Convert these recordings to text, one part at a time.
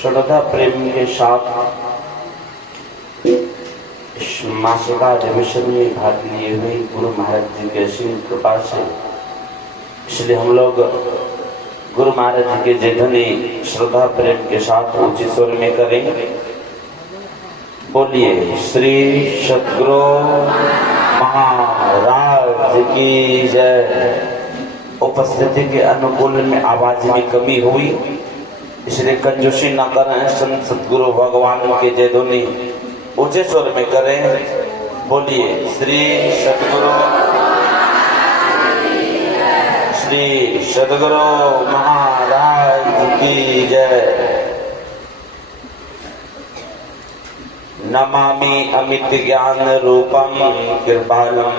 श्रद्धा प्रेम के साथ इस मासिका अधिवेशन में भाग लिए हुए गुरु महाराज जी की असीम कृपा से, इसलिए हम लोग गुरु महाराज जी के जय ध्वनि श्रद्धा प्रेम के साथ ऊंचे स्वर में करेंगे। बोलिए श्री सद्गुरु महाराज की जय। उपस्थिति के अनुकूल में आवाज में कमी हुई, इसलिए कंजूसी न करें। संत सद्गुरु भगवान के जय ध्वनि ऊंचे स्वर में करें। बोलिए श्री सद्गुरु महाराज की जय। नमामि अमित ज्ञान रूपम कृपालम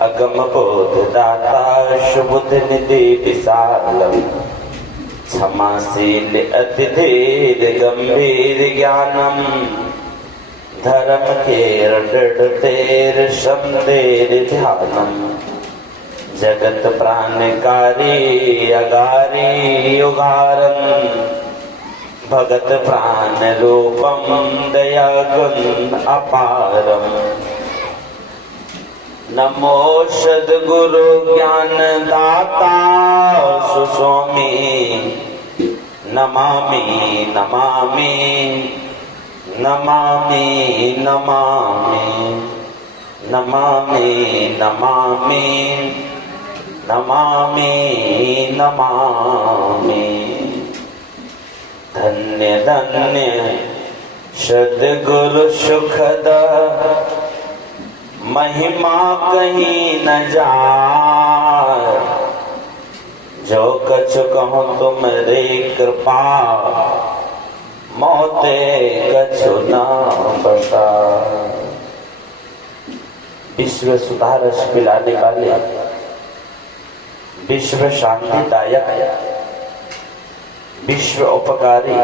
अगम बोधदाता शुभुध निधि विशालम क्षमाशील अतिधीर गंभीर ज्ञानम धर्म के तेर समदेर ध्यानम जगत प्राणकारी अगारी युगारम भगत प्राण रूपम दया गुण अपारम। नमो सद्गुरु ज्ञान दाता सुस्वामी नमामि नमामि नमामि नमामि नमामि नमामि नमामि नमामि। धन्य धन्य सद्गुरु सुखद महिमा कहीं न जाए, जो कछु कहूँ तुम रे कृपा मोते कछु न बता। विश्व सुधारस पिलाने वाले, विश्व शांतिदायक, विश्व उपकारी,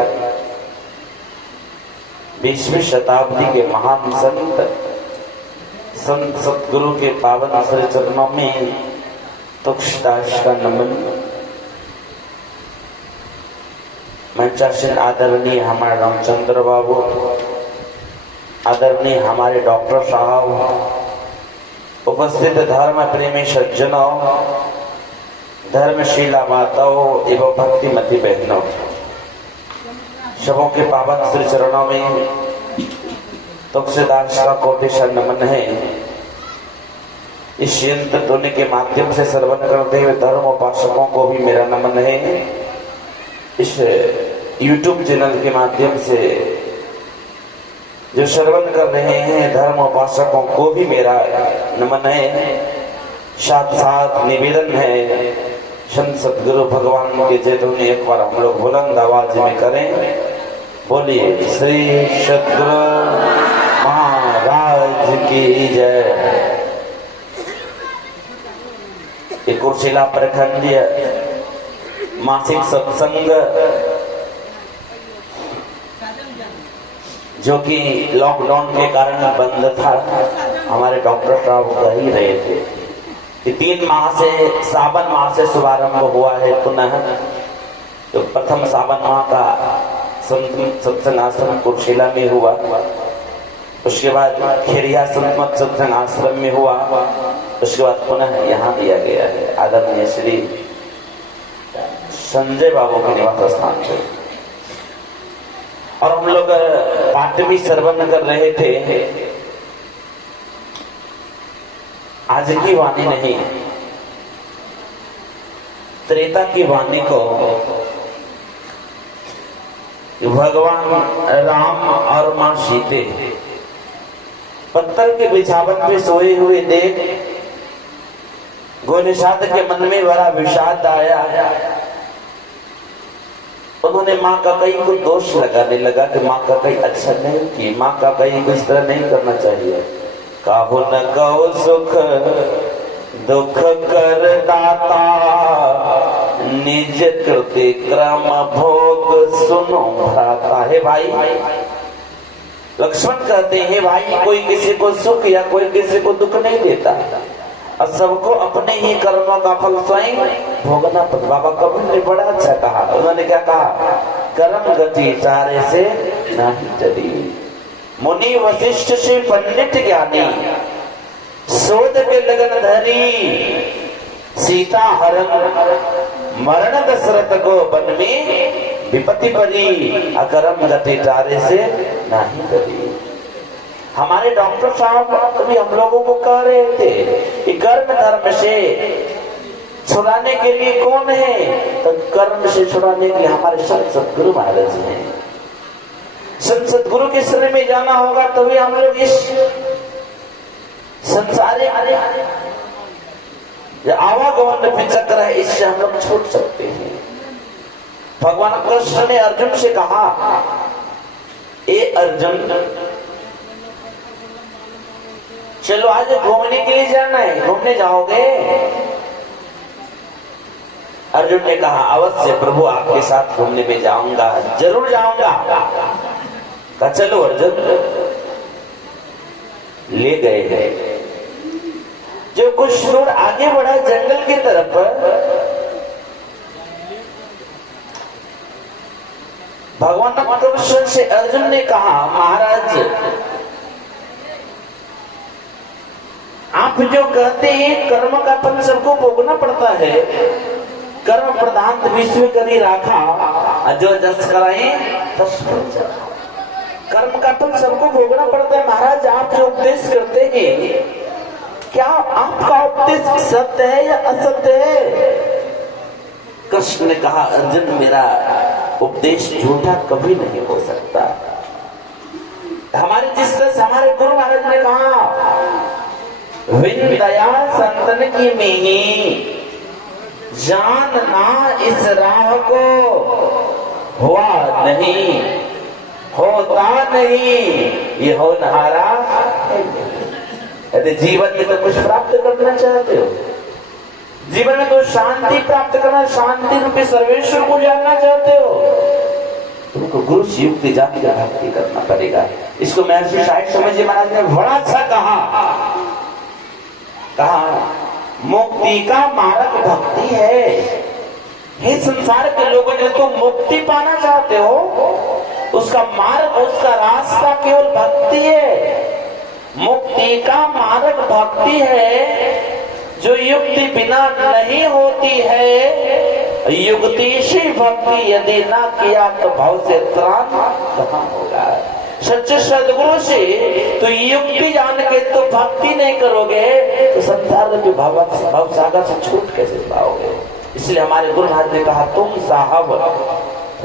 20वीं शताब्दी के महान संत सतगुरु के पावन श्री चरणों में तुक्षदास का नमन। मैं चर्चित आदरणीय हमारे रामचंद्र बाबू, आदरणीय हमारे डॉक्टर साहब, उपस्थित धर्म प्रेमी सज्जनों, धर्मशीला माताओं एवं भक्तिमती बहनों, सबों के पावन श्री चरणों में तुलसीदास का कोटिशन नमन है। इस यंत्र ध्वनि के माध्यम से श्रवण करते हुए धर्म उपासकों को भी मेरा नमन है। इस YouTube चैनल के माध्यम से जो श्रवण कर रहे हैं धर्म उपासकों को भी मेरा नमन है। साथ साथ निवेदन है संत सद्गुरु भगवान के जय ध्वनि एक बार हम लोग बुलंद आवाज में करें। बोलिए श्री सद्गुरु महाराज की जय। एक कुर्शिला प्रखंडीय मासिक सत्संग जो कि लॉकडाउन के कारण बंद था, हमारे डॉक्टर साहब कह ही रहे थे कि 3 माह से सावन माह से शुभारंभ हुआ है पुनः। तो प्रथम सावन माह का सत्संग आश्रम कुर्शिला में हुआ, उसके बाद खेरिया संत सत्संग आश्रम में हुआ, उसके बाद पुनः यहाँ दिया गया है आदरणीय श्री संजय बाबू के निवास स्थान पे। और हम लोग पाठ भी श्रवण कर रहे थे। आज की वाणी नहीं, त्रेता की वाणी को भगवान राम और मां सीते पत्थर के बिछावन पे सोए हुए देख गोनिषाद के मन में बड़ा विषाद आया। उन्होंने माँ ककई को दोष लगाने लगा कि माँ ककई अच्छा नहीं की, माँ ककई को इस तरह नहीं करना चाहिए। काहु न कहो सुख दुख कर दाता निज कृति क्रम भोग सुनो भ्राता। है भाई, लक्ष्मण कहते हैं भाई कोई किसी को सुख या कोई किसी को दुख नहीं देता, और सबको अपने ही कर्मों का फल स्वयं भोगना पड़ता। बाबा कबीर ने बड़ा अच्छा कहा, उन्होंने क्या कहा कर्म गति चारे से नहीं चली। मुनि वशिष्ठ से पंडित ज्ञानी, शोध के लगन धरी, सीता हरण मरण दशरथ को वन में विपत्ति परी, अकर्म गति चारे से नहीं चली। हमारे डॉक्टर साहब अभी हम लोगों को कह रहे थे कि कर्म धर्म से छुड़ाने के लिए कौन है, तो कर्म से छुड़ाने के लिए हमारे संत सदगुरु महाराज हैं। संत सदगुरु के शरण में जाना होगा तभी हम लोग इस संसारिक आवागमन में चक्र है, इससे हम लोग छूट सकते हैं। भगवान कृष्ण ने अर्जुन से कहा, ए अर्जुन चलो आज घूमने के लिए जाना है, घूमने जाओगे? अर्जुन ने कहा, अवश्य प्रभु आपके साथ घूमने में जाऊंगा, जरूर जाऊंगा। कहा चलो अर्जुन, ले गए। जो कुछ दूर आगे बढ़ा जंगल की तरफ, भगवान कृष्ण से अर्जुन ने कहा, महाराज आप जो कहते हैं कर्म का फल सबको भोगना पड़ता है, कर्म प्रधान विश्व करी राखा, जो जस कराए तस फल। कर्म का फल सबको भोगना पड़ता है। महाराज आप जो उपदेश करते हैं, क्या आपका उपदेश सत्य है या असत्य है? कृष्ण ने कहा, अर्जुन मेरा उपदेश झूठा कभी नहीं हो सकता। हमारे जिस तरह हमारे गुरु महाराज ने कहा, विंदया संतन की मिही, जानना इस राह को हुआ नहीं, होता नहीं, ये होनहारा। यदि जीवन में तो कुछ प्राप्त करना चाहते हो, जीवन में तो शांति प्राप्त करना, शांति रूपी सर्वेश्वर को जानना चाहते हो, तुमको गुरु से युक्ति जान के भक्ति करना पड़ेगा। इसको महर्षि साहित्य समझिए महाराज ने बड़ा अच्छा कहा, मुक्ति का मार्ग भक्ति है। हे संसार के लोगों ने, तुम मुक्ति पाना चाहते हो, उसका मार्ग, उसका रास्ता केवल भक्ति है। मुक्ति का मार्ग भक्ति है, जो युक्ति बिना नहीं होती है। युक्ति से भक्ति यदि ना किया तो भाव से त्राण कहाँ होगा। सच्चे सदगुरु से तो युक्ति जान के तो भक्ति नहीं करोगे तो संसार के भाव सागर से छूट कैसे पाओगे। इसलिए हमारे गुरु महाराज ने कहा, तुम साहब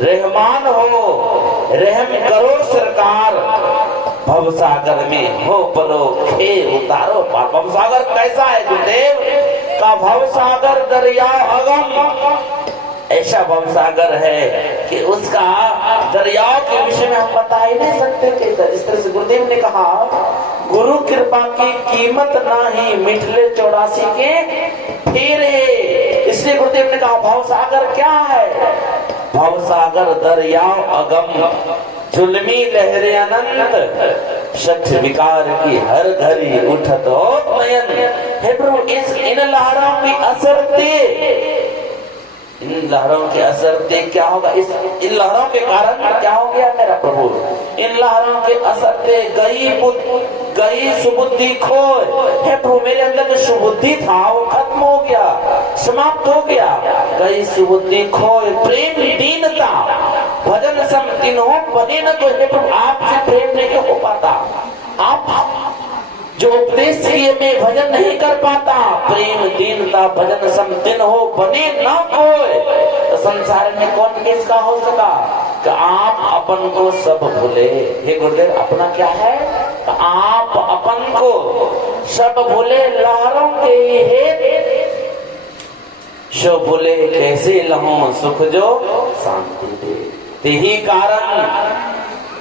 रहमान हो, रहम करो सरकार, भवसागर में हो परो खे उतारो पार। भवसागर कैसा है गुरुदेव? का भवसागर दरिया अगम, ऐसा भवसागर है कि उसका दरियाओं के विषय में हम बता ही नहीं सकते कैसा। जिस तरह से गुरुदेव ने कहा, गुरु कृपा की कीमत नाही, मिठले 84 के फेरे। इसलिए गुरुदेव ने कहा, भवसागर क्या है? भवसागर दरियाओं अगम, जुल्मी लहरे अनंत, शठ विकार की हर घड़ी उठत हो नयन। हे प्रभु, इन लहरों की असर ते, इन लहरों के असर से क्या होगा? इन लहरों के कारण क्या हो गया मेरा प्रभु? इन लहरों के असर से गई सुबुद्धि खोए। हे प्रभु, मेरे अंदर जो सुबुद्धि था वो खत्म हो गया, समाप्त हो गया। गई सुबुद्धि खोए, प्रेम दीनता भजन सम तीनों बने न तो। हे प्रभु, आपसे प्रेम नहीं हो पाता। आप जो उपदेश किए मैं भजन नहीं कर पाता। प्रेम दीनता भजन सम तीन हो बने न कोई, तो संसार में कौन किसका हो सका? कि आप अपन को सब भूले। हे गुरुदेव, अपना क्या है? आप अपन को सब भूले, लहरों के हे सो भूले, कैसे लहो सुख जो शांति दे। तेही कारण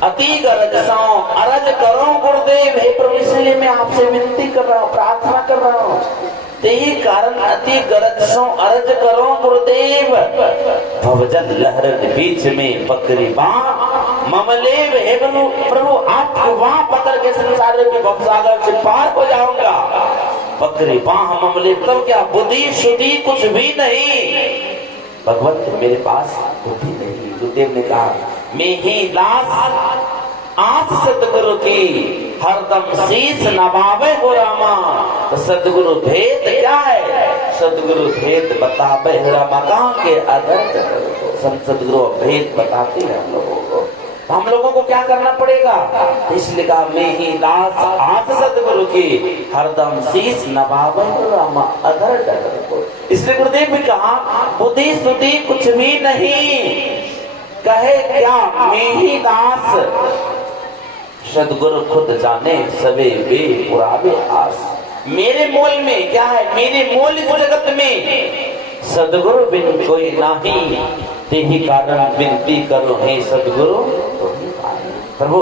अति गरज सो अरज करो गुरुदेव। हे प्रभु, इसलिए मैं आपसे विनती कर रहा हूँ, प्रार्थना कर रहा हूँ। तेही कारण अति गरज सो अरज करो गुरुदेव। भवजन लहर बीच में पकड़ी बाँ ममलेव। हे प्रभु, आप वहां पकड़ के संसार में भवसागर से पार हो जाऊंगा। पकड़ी बाँ ममलेव, तब क्या बुद्धि शुद्धि कुछ भी नहीं। भगवंत मेरे पास बुद्धि नहीं, गुरुदेव ने कहा, मैं ही दास आस सतगुरु की हरदम शीश नवावे हो रामा। तो सतगुरु भेद क्या है? सतगुरु भेद बतावे हो रामा। कहाँ के आदर सतगुरु भेद बताते हैं हम लोगों को। हम लोगों को क्या करना पड़ेगा? इसलिए कहा, मैं ही दास आस सतगुरु की हरदम शीश नवावे हो रामा अधर डगर को। इसलिए गुरुदेव ने कहा, बुद्धि सुधि कुछ भी नहीं, कहे क्या मैं ही दास। सदगुरु खुद जाने सवे वे पुरावे आस। मेरे मोल में क्या है? मेरे मोल इस जगत में सदगुरु बिन कोई नहीं, तेहि कारण विनती करो हे सदगुरु प्रभु,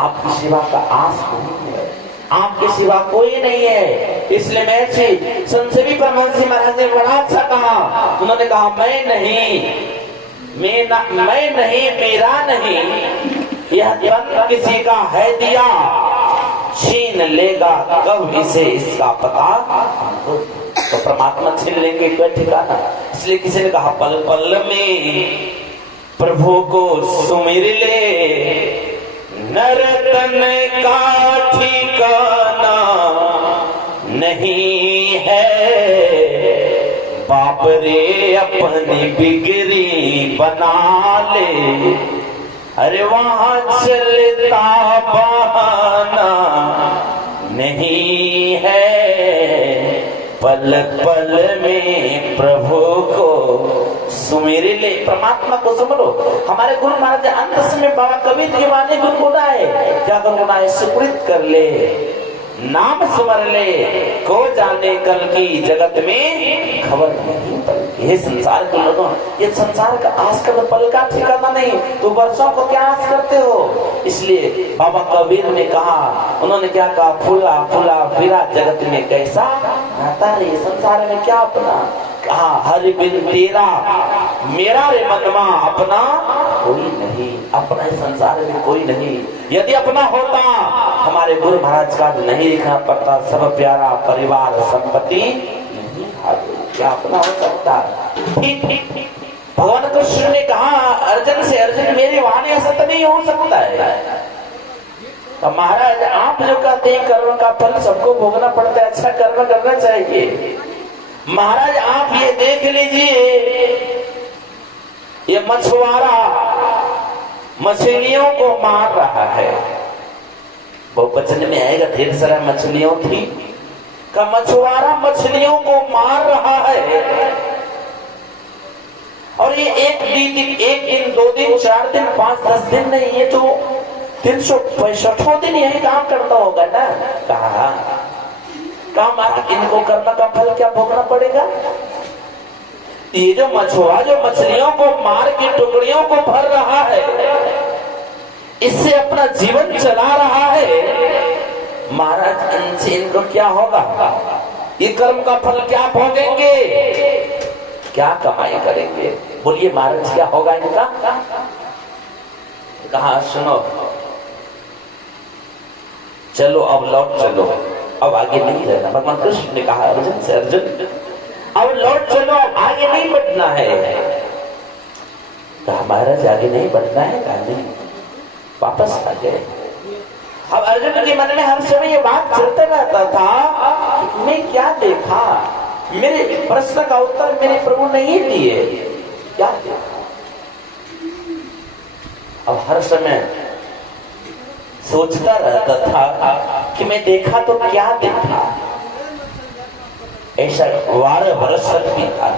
आपकी सेवा का आस नहीं है, आपके सिवा कोई नहीं है। इसलिए मैं संसेवी परमहंस जी महाराज ने बड़ा अच्छा कहा। उन्होंने कहा, मैं नहीं, मेरा नहीं, यह तन किसी का है दिया, छीन लेगा कब इसे इसका पता। तो परमात्मा छीन लेंगे कोई ठिकाना। इसलिए किसी ने कहा, पल पल में प्रभु को सुमिर ले, नर तन का ठिकाना नहीं है। बाप रे अपनी बिगड़ी बना ले, अरे वहां चलता बहाना नहीं है। पल पल में प्रभु को सुमिर ले, परमात्मा को सुमरो। हमारे गुरु महाराज अंत समय बाबा कबीर के वाणी गुनगुनाए, क्या गुनगुनाए? सुकृत कर ले, नाम सुमर ले, को जाने कल की जगत में खबर नहीं पलकी। ये संसार के लोगों, ये संसार का आस का पल का ठिकाना नहीं, तो वर्षों को क्या आस करते हो? इसलिए बाबा कबीर ने कहा, उन्होंने क्या कहा? फूला फूला फिरा जगत में कैसा रहता है, ये संसार में क्या अपना। कहा, हरि बिन तेरा मेरा रे मनवा अपना कोई नहीं, अपना इस संसार में कोई नहीं। यदि अपना होता हमारे गुरु महाराज का नहीं लिखना पड़ता, सब प्यारा परिवार संपत्ति नहीं, क्या अपना हो सकता? भगवान कृष्ण ने कहा अर्जुन से, अर्जुन मेरी वाणी असत नहीं हो सकता है। तो महाराज आप जो कहते हैं कर्म का फल सबको भोगना पड़ता है, अच्छा कर्म करना चाहिए। महाराज आप ये देख लीजिए, ये मछुआरा मछलियों को मार रहा है। बहुवचन में आएगा, ढेर सारा मछलियों थी का मछुआरा मछलियों को मार रहा है। और ये एक दिन 2 दिन 4 दिन 5-10 दिन नहीं, ये तो 365 दिन यही काम करता होगा ना। कहा महाराज इनको कर्म का फल क्या भोगना पड़ेगा? ये जो मछुआरा जो मछलियों को मार के टुकड़ियों को भर रहा है, इससे अपना जीवन चला रहा है। महाराज इनसे इनको क्या होगा? ये कर्म का फल क्या भोगेंगे? क्या कमाई करेंगे? बोलिए महाराज क्या होगा इनका? कहा सुनो, चलो अब लौट चलो, अब आगे नहीं रहना। भगवान कृष्ण ने कहा अर्जुन से, अर्जुन अब लौट चलो, अब आगे नहीं बढ़ना है। कहा महाराज आगे नहीं बढ़ना है? कहा नहीं, वापस आ गए। अब अर्जुन के मन में हर समय ये बात चलता रहता था कि मैं क्या देखा, मेरे प्रश्न का उत्तर मेरे प्रभु नहीं दिए, क्या देखा? अब हर समय सोचता रहता था कि मैं देखा तो क्या देखा। ऐसा 12 वर्ष तक भी था।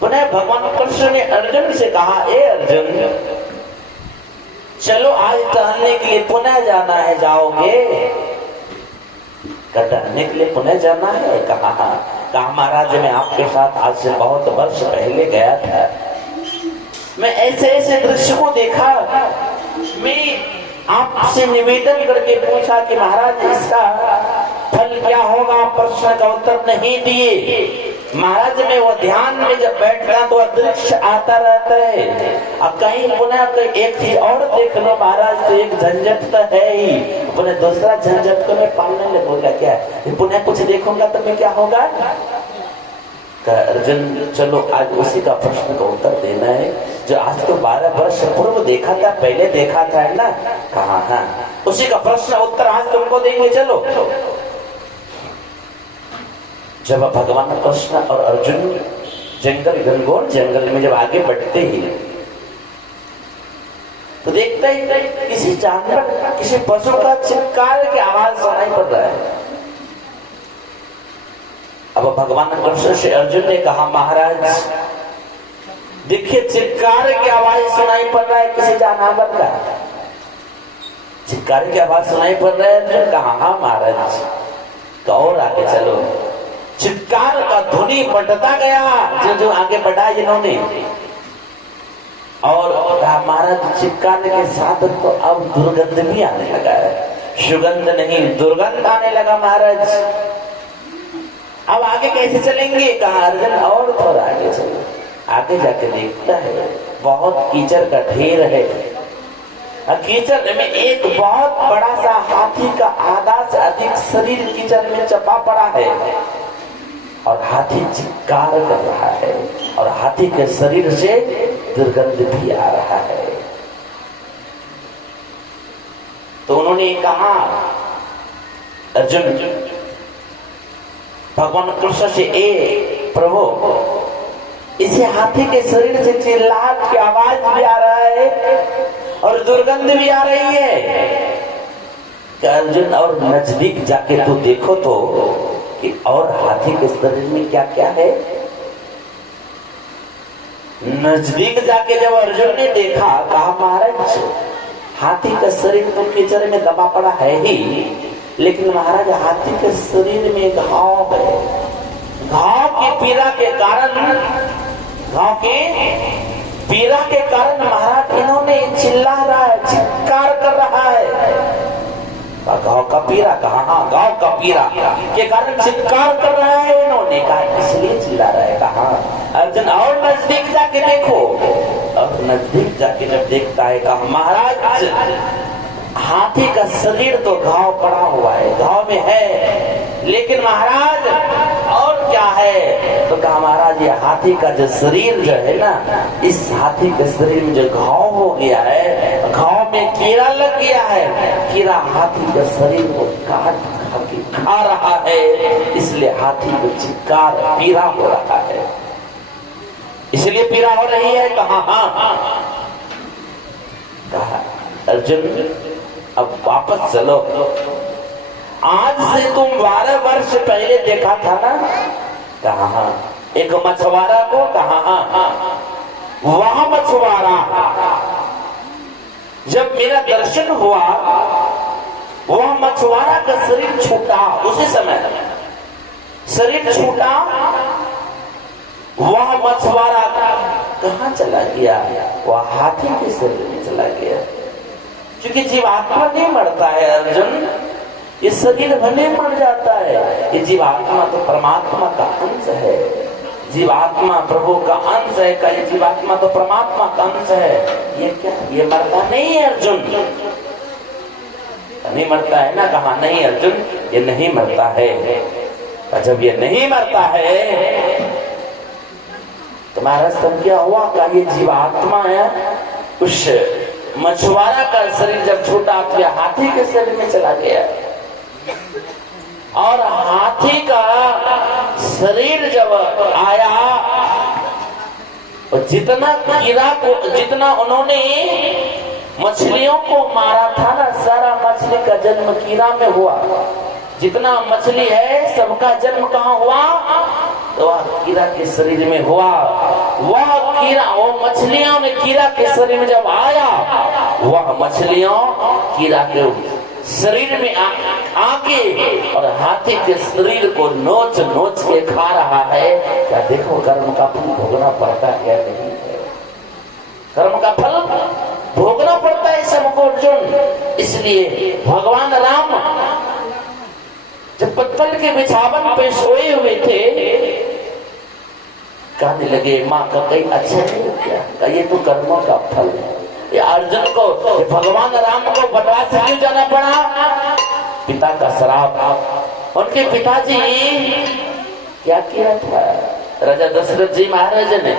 पुनः भगवान कृष्ण ने अर्जुन से कहा, ए अर्जुन चलो आज टहलने के लिए पुनः जाना है, जाओगे? टहलने के लिए पुनः जाना है? कहा महाराज मैं आपके साथ आज से बहुत वर्ष पहले गया था, मैं ऐसे ऐसे दृश्य को देखा, मैं आपसे निवेदन करके पूछा कि महाराज इसका फल क्या होगा? प्रश्न का उत्तर नहीं दिए। महाराज में वो ध्यान में जब बैठता तो दृश्य आता रहता है। अब कहीं पुनः एक चीज और देख लो महाराज, तो एक झंझट तो है ही, पुनः दूसरा झंझट को मैं पालने लगूंगा क्या? पुनः कुछ देखूंगा तो मैं क्या होगा? अर्जुन चलो आज उसी का प्रश्न का उत्तर देना है। जो आज तो 12 वर्ष पूर्व देखा था, पहले देखा था है ना, कहा हाँ उसी का प्रश्न उत्तर आज तुमको देंगे। चलो, जब भगवान कृष्ण और अर्जुन जंगल, घनघोर जंगल में जब आगे बढ़ते ही तो देखते ही किसी जानवर, किसी पशु का चित्कार की आवाज सुनाई पड़ रहा है। अब भगवान कृष्ण से अर्जुन ने कहा, महाराज देखिए चित्कार की आवाज सुनाई पड़ रहा है किसी जानवर का, चित्कार की आवाज सुनाई पड़ रहा है। अर्जुन कहा, हाँ महाराज। तो और आगे चलो, चित्कार का ध्वनि बढ़ता गया जो जो आगे बढ़ा इन्होंने, और महाराज चित्कार के साथ तो अब दुर्गंध भी आने लगा है, सुगंध नहीं दुर्गंध आने लगा महाराज। अब आगे कैसे चलेंगे, कहा अर्जुन और थोड़ा आगे चलो। आगे जाके देखता है बहुत कीचड़ का ढेर है, कीचड़ में एक बहुत बड़ा सा हाथी का आधा से अधिक शरीर कीचड़ में चपा पड़ा है, और हाथी चित्कार कर रहा है, और हाथी के शरीर से दुर्गंध भी आ रहा है। तो उन्होंने कहा, अर्जुन भगवान कृष्ण से, ए प्रभु इसे हाथी के शरीर से चिल्लाहट की आवाज भी आ रहा है और दुर्गंध भी आ रही है। अर्जुन और नजदीक जाके तो देखो तो कि और हाथी के शरीर में क्या क्या है। नजदीक जाके जब अर्जुन ने देखा, कहा महाराज हाथी का शरीर तो कीचड़ में दबा पड़ा है ही, लेकिन महाराज हाथी के शरीर में घाव है। घाव की पीड़ा के कारण, घाव के पीड़ा के कारण महाराज इन्होंने चिल्ला रहा है, चित्कार कर रहा है। गांव का पीड़ा, कहा हाँ गांव का पीड़ा के कारण चित्कार कर रहा है इन्होंने, कहा इसलिए चिल्ला रहा है। कहा अर्जुन और नजदीक जाके देखो, और नजदीक जाके जब देखता है, कहा महाराज हाथी का शरीर तो घाव पड़ा हुआ है, घाव में है, लेकिन महाराज और क्या है, तो कहा महाराज ये हाथी का जो शरीर जो है ना, इस हाथी के शरीर में जो घाव हो गया है, घाव में कीड़ा लग गया है, कीड़ा हाथी के शरीर को काट खा रहा है, इसलिए हाथी को चित्कार पीड़ा हो रहा है, इसलिए पीड़ा हो रही है। कहा हाँ। कहा अर्जुन अब वापस चलो, आज से तुम 12 वर्ष पहले देखा था ना, कहा हाँ। एक मछुआरा को, कहा हाँ। वह मछुआरा जब मेरा दर्शन हुआ, वह मछुआरा का शरीर छूटा, उसी समय शरीर छूटा, वह मछुआरा कहाँ चला गया, वह हाथी के शरीर में चला गया। क्योंकि जीवात्मा नहीं मरता है अर्जुन, ये शरीर भले मर जाता है, ये जीवात्मा तो परमात्मा का अंश है, जीवात्मा प्रभु का अंश है, का ये जीवात्मा तो परमात्मा का अंश है। ये क्या, ये मरता नहीं है अर्जुन, नहीं मरता है ना, कहा नहीं अर्जुन ये नहीं मरता है। जब ये नहीं मरता है तो महाराज तब क्या हुआ, का ये जीवात्मा है, उस मछुआरा का शरीर जब छूटा तो हाथी के शरीर में चला गया, और हाथी का शरीर जब आया, और जितना कीड़ा को, जितना उन्होंने मछलियों को मारा था ना, सारा मछली का जन्म कीड़ा में हुआ। जितना मछली है सबका जन्म कहाँ हुआ, तो वह कीड़ा के शरीर में हुआ। वह कीड़ा, वो मछलियों ने कीड़ा के शरीर में जब आया, वह मछलियों कीड़ा के शरीर में आके और हाथी के शरीर को नोच नोच के खा रहा है। क्या देखो कर्म का फल भोगना पड़ता है, नहीं है कर्म का फल भोगना पड़ता है सबको अर्जुन। इसलिए भगवान राम जब पत्थर के बिछावन पे सोए हुए थे, कहने लगे माँ का कहीं अच्छा नहीं हो गया, ये तो कर्मों का फल है। ये अर्जुन को, ये भगवान राम को वनवास क्यों जाना पड़ा, पिता का श्राप। उनके पिताजी क्या किया था, राजा दशरथ जी महाराज ने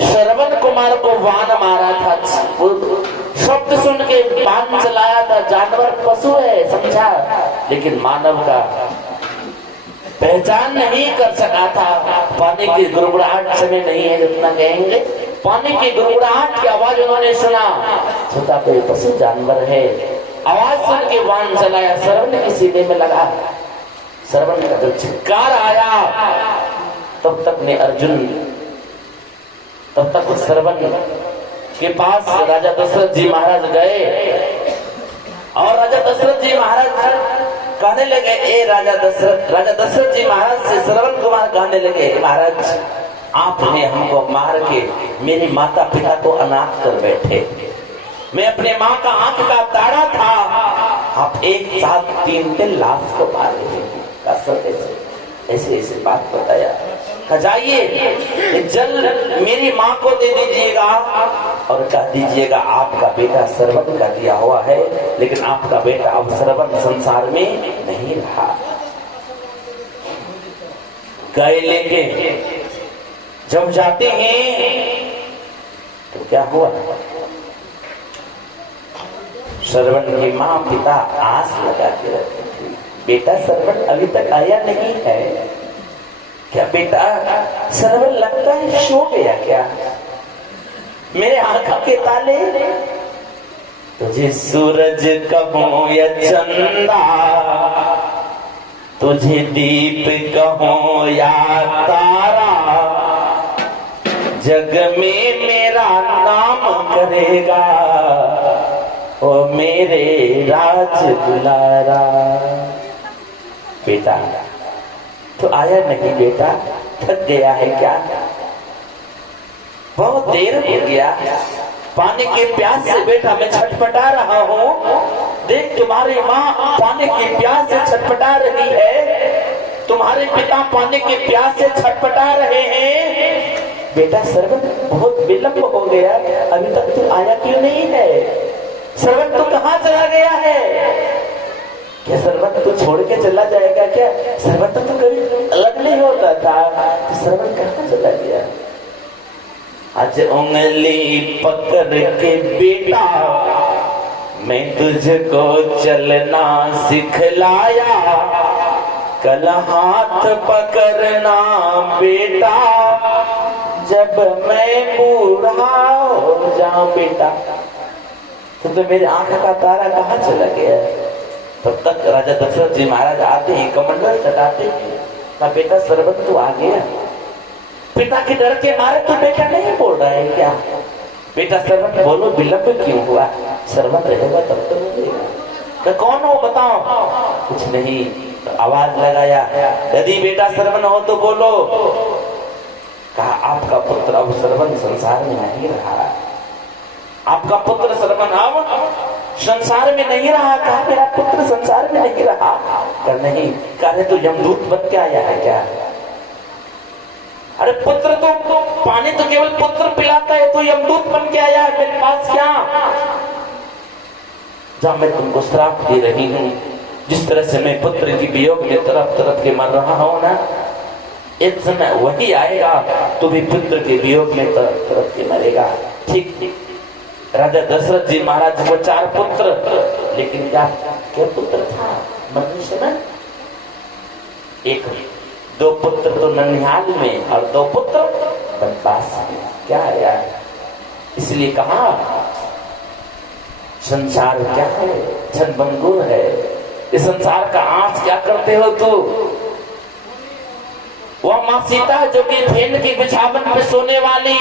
श्रवण कुमार को वान मारा था, शब्द सुन के बाण चलाया था। जानवर पशु है समझा, लेकिन मानव का पहचान नहीं कर सका था। पानी की गुड़गुड़ाहट समय नहीं है जितना कहेंगे, पानी की गुड़गुड़ाहट की आवाज उन्होंने सुना, सोचा कोई पशु जानवर है। आवाज सुन के बाण चलाया, श्रवण के सीधे में लगा। श्रवण का जब चित्कार आया तब तक ने अर्जुन, तब तक श्रवण के पास राजा दशरथ जी महाराज गए और राजा दशरथ जी महाराज कहने लगे, ए राजा दशरथ जी महाराज से श्रवण कुमार कहने लगे, महाराज आपने हमको मार के मेरी माता पिता को अनाथ कर बैठे, मैं अपने माँ का आंख का ताड़ा था, आप एक साथ 3 दिन लाश को मार रहे ऐसे ऐसे बात बताया। जाइए जल मेरी माँ को दे दीजिएगा और कह दीजिएगा आपका बेटा श्रवण का दिया हुआ है, लेकिन आपका बेटा अब श्रवण संसार में नहीं रहा। गए लेके जब जाते हैं तो क्या हुआ, श्रवण की माँ पिता आस लगा के रखते थे, बेटा श्रवण अभी तक आया नहीं है क्या, बेटा श्रवण लगता है सो गया क्या, मेरे आंखों के ताले, तुझे सूरज कहूं या चंदा, तुझे दीप कहूं या तारा, जग में मेरा नाम करेगा ओ मेरे राज दुलारा। बेटा तो आया नहीं, बेटा थक गया है क्या, बहुत देर हो गया, पानी के प्यास से बेटा मैं छटपटा रहा हूँ, देख तुम्हारी माँ पानी की प्यास से छटपटा रही है, तुम्हारे पिता पानी के प्यास से छटपटा रहे हैं, बेटा श्रवण बहुत विलंब हो गया, अभी तक तू आया क्यों नहीं है, श्रवण तू कहाँ चला गया है, क्या श्रवण तू छोड़ के चला जाएगा क्या, श्रवण तो कभी अलग नहीं होता था, श्रवण कहाँ चला गया। आज उंगली पकड़ के बेटा मैं तुझको चलना सिखलाया, कल हाथ पकड़ना बेटा जब मैं बूढ़ा हो जाऊं, बेटा तो मेरे आंख का तारा कहाँ चला गया। तब तक राजा दशरथ जी महाराज आते हैं, कमंडल चढ़ाते हैं, ना बेटा श्रवण तो आ गया, पिता के डर के मारे तो बेटा नहीं बोल रहा है क्या, बेटा श्रवण बोलो विलंब क्यों हुआ, श्रवण रहेगा तब तो मिलेगा, कौन हो बताओ, कुछ नहीं, तो आवाज लगाया, यदि बेटा श्रवण हो तो बोलो, कहा आपका पुत्र अब श्रवण संसार में नहीं रहा, आपका पुत्र श्रवण अब संसार में नहीं रहा, कहा मेरा पुत्र संसार में नहीं रहा, कर नहीं कहे तो यमदूत बन के आया है क्या, अरे पुत्र तो पानी तो केवल पुत्र पिलाता है, तो यमदूत बन के आया है मेरे पास क्या, जब मैं तुमको श्राप दे रही हूँ, जिस तरह से मैं पुत्र की वियोग में तरफ तरफ के मर रहा हूँ ना, एक समय वही आएगा तो भी पुत्र के वियोग में तरफ तरफ के मरेगा। ठीक ठीक, राजा दशरथ जी महाराज को 4 पुत्र, लेकिन क्या पुत्र था मनुष्य में, 2 पुत्र तो ननिहाल में और 2 पुत्र बनवास में, क्या है यार, इसलिए कहा संसार क्या है, क्षणभंगुर है, इस संसार का आंच क्या करते हो तू, वह माँ सीता जो कि धेनु की बिछावन पे सोने वाली,